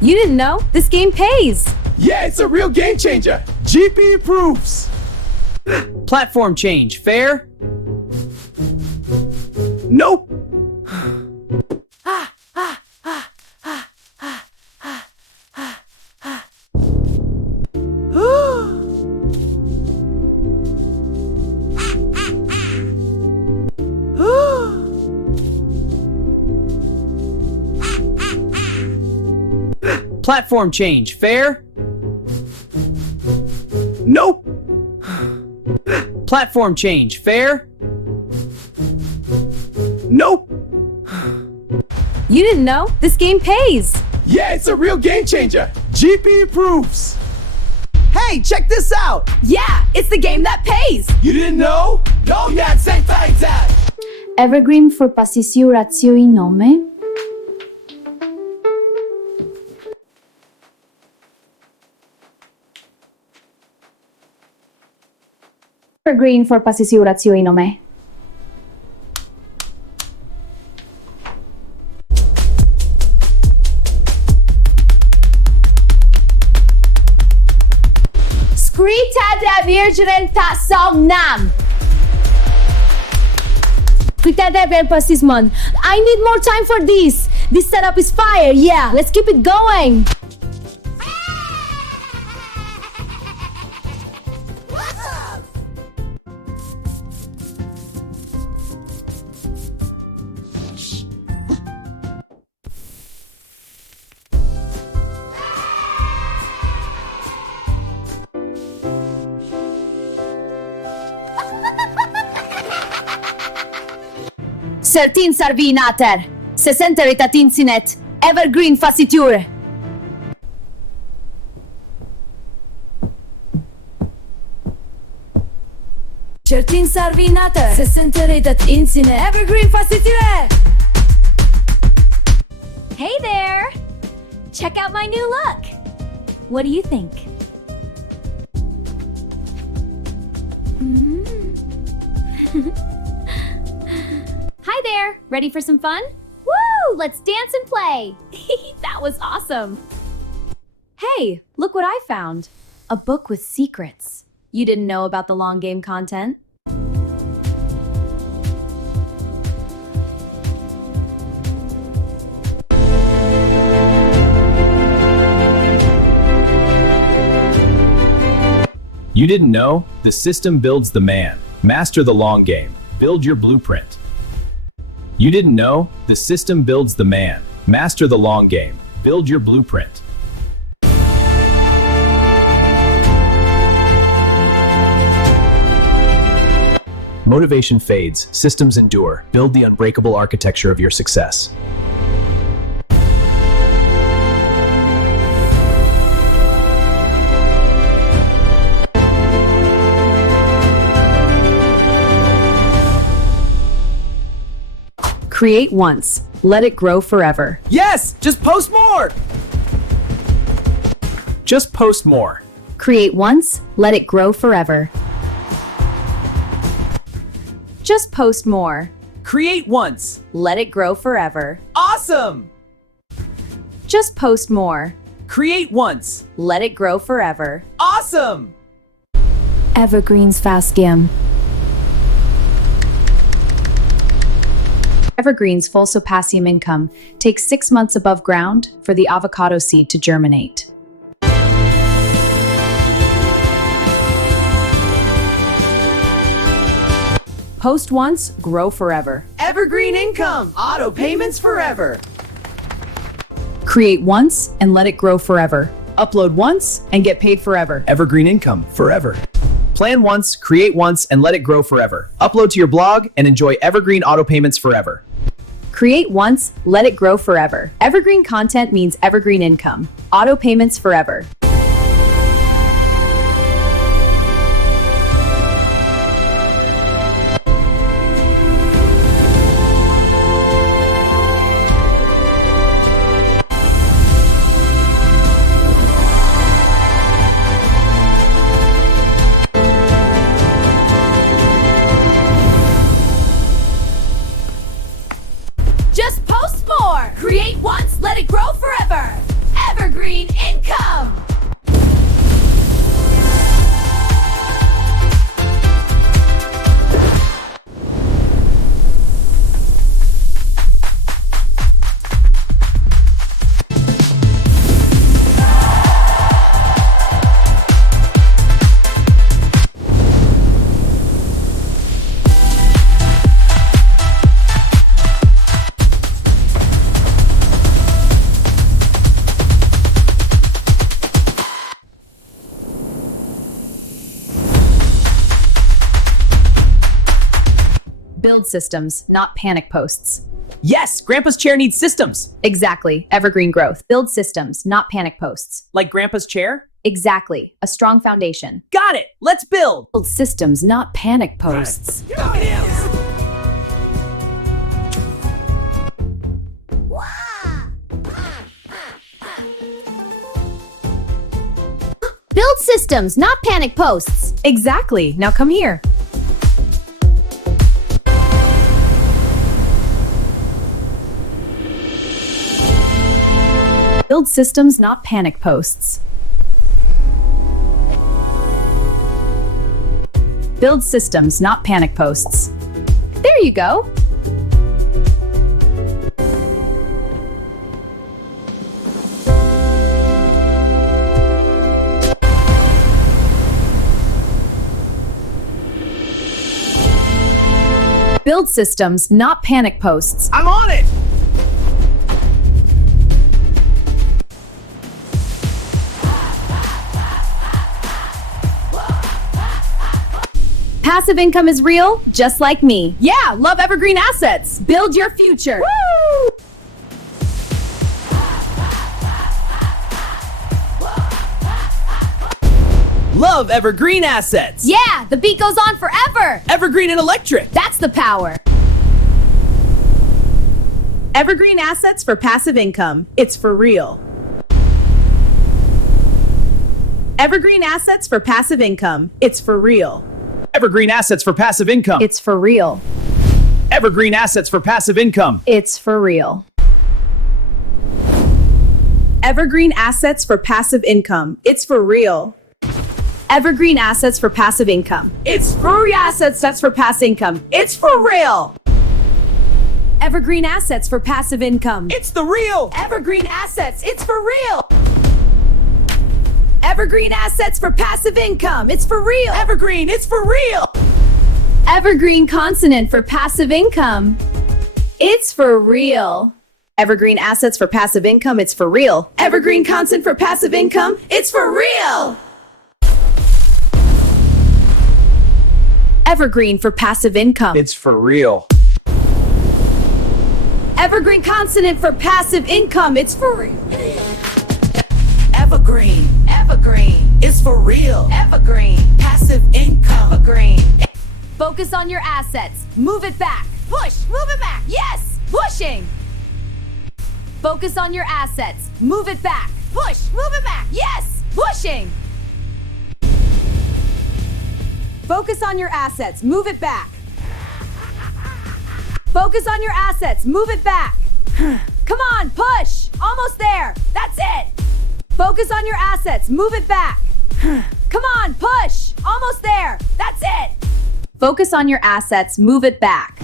You didn't know? This game pays! Yeah, it's a real game changer. GP approves. Platform change, fair? Nope. Platform change, fair? Nope. Platform change, fair? Nope. You didn't know? This game pays! Yeah, it's a real game changer. GP approves. Hey, check this out. Yeah, it's the game that pays! You didn't know? No, yeah, same time tag. Evergreen for pasisiu racioi nome. Evergreen for pasisiu racioi nome. Skrita der Virginen ta somnam! Skrita der Verpasismon. I need more time for this! This setup is fire, yeah! Let's keep it going! Certin sarvinater, se senterit insinet, evergreen faciture. Certin sarvinater, se senterit insinet, evergreen faciture. Hey there! Check out my new look! What do you think? Hi there! Ready for some fun? Woo! Let's dance and play! That was awesome! Hey, look what I found. A book with secrets. You didn't know about the long game content? You didn't know? The system builds the man. Master the long game. Build your blueprint. You didn't know? The system builds the man. Master the long game. Build your blueprint. Motivation fades, systems endure. Build the unbreakable architecture of your success. Create once, let it grow forever. Yes! Just post more! Just post more. Create once, let it grow forever. Just post more. Create once. Let it grow forever. Awesome! Just post more. Create once. Let it grow forever. Awesome! Evergreen's Fast Game. Evergreen's full potassium income takes 6 months above ground for the avocado seed to germinate. Post once, grow forever. Evergreen income! Auto payments forever! Create once and let it grow forever. Upload once and get paid forever. Evergreen income forever. Plan once, create once, and let it grow forever. Upload to your blog and enjoy evergreen auto payments forever. Create once, let it grow forever. Evergreen content means evergreen income. Auto payments forever. Just post more! Create once, let it grow forever! Evergreen! Build systems, not panic posts. Yes, Grandpa's chair needs systems. Exactly. Evergreen growth. Build systems, not panic posts. Like Grandpa's chair? Exactly. A strong foundation. Got it. Let's build. Build systems, not panic posts. Build systems, not panic posts. Exactly. Now come here. Build systems, not panic posts. Build systems, not panic posts. There you go. Build systems, not panic posts. I'm on it. Passive income is real, just like me. Yeah, love evergreen assets. Build your future. Woo! Love Evergreen assets. Yeah, the beat goes on forever. Evergreen and electric. That's the power. Evergreen assets for passive income. It's for real. Evergreen assets for passive income. It's for real. Evergreen assets for passive income. It's for real. Evergreen assets for passive income. It's for real. Evergreen assets for passive income. It's for real. Evergreen assets for passive income. It's free assets that's for passive income. It's for real. Evergreen assets for passive income. It's the real. Evergreen assets. It's for real. Evergreen assets for passive income. It's for real. Evergreen, it's for real. Evergreen consonant for passive income. It's for real. Evergreen assets for passive income. It's for real. Evergreen constant for passive income. It's for real. Evergreen for passive income. It's for real. Evergreen consonant for passive income. It's for real. Evergreen, evergreen, it's for real. Evergreen, passive income. Evergreen. Focus on your assets. Move it back. Push. Move it back. Yes. Pushing. Focus on your assets. Move it back. Push. Move it back. Yes. Pushing. Focus on your assets. Move it back. Focus on your assets. Move it back. Come on, push. Almost there. That's it. Focus on your assets. Move it back. Come on, push. Almost there. That's it. Focus on your assets. Move it back.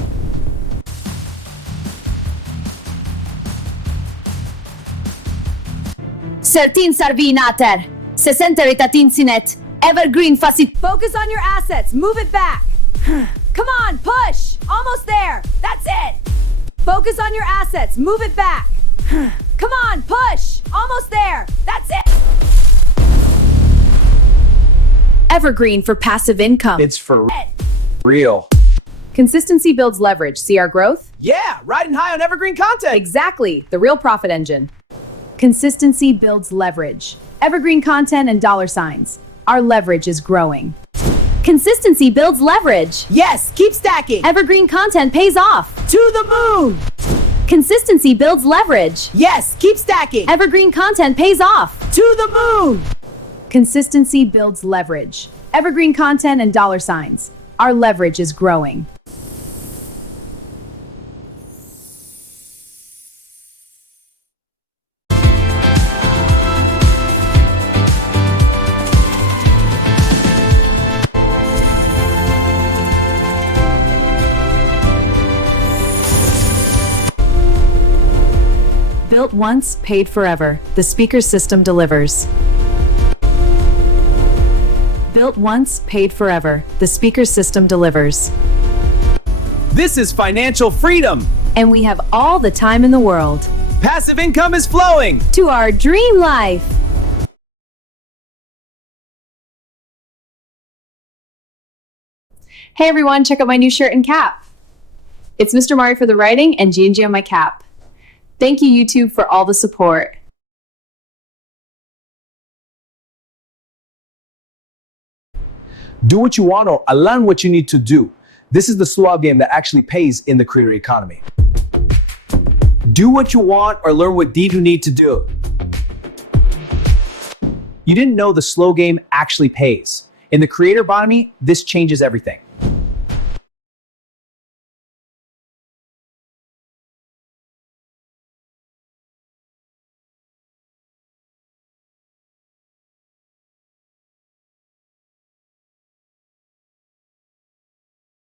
Certin sarvinater. Sesenteritatinsinet. Evergreen facit. Focus on your assets. Move it back. Come on, push. Almost there. That's it. Focus on your assets. Move it back. Come on, push. Almost there. That's it. Evergreen for passive income. It's for real. Consistency builds leverage. See our growth? Yeah, riding high on Evergreen content. Exactly. The real profit engine. Consistency builds leverage. Evergreen content and dollar signs. Our leverage is growing. Consistency builds leverage. Yes, keep stacking. Evergreen content pays off. To the moon. Consistency builds leverage. Yes, keep stacking. Evergreen content pays off. To the moon. Consistency builds leverage. Evergreen content and dollar signs. Our leverage is growing. Built once, paid forever. The speaker system delivers. Built once, paid forever. The speaker system delivers. This is financial freedom. And we have all the time in the world. Passive income is flowing. To our dream life. Hey everyone, check out my new shirt and cap. It's Mr. Mari for the writing and G&G on my cap. Thank you, YouTube, for all the support. Do what you want or learn what you need to do. This is the slow game that actually pays in the creator economy. Do what you want or learn what you need to do. You didn't know the slow game actually pays. In the creator economy, this changes everything.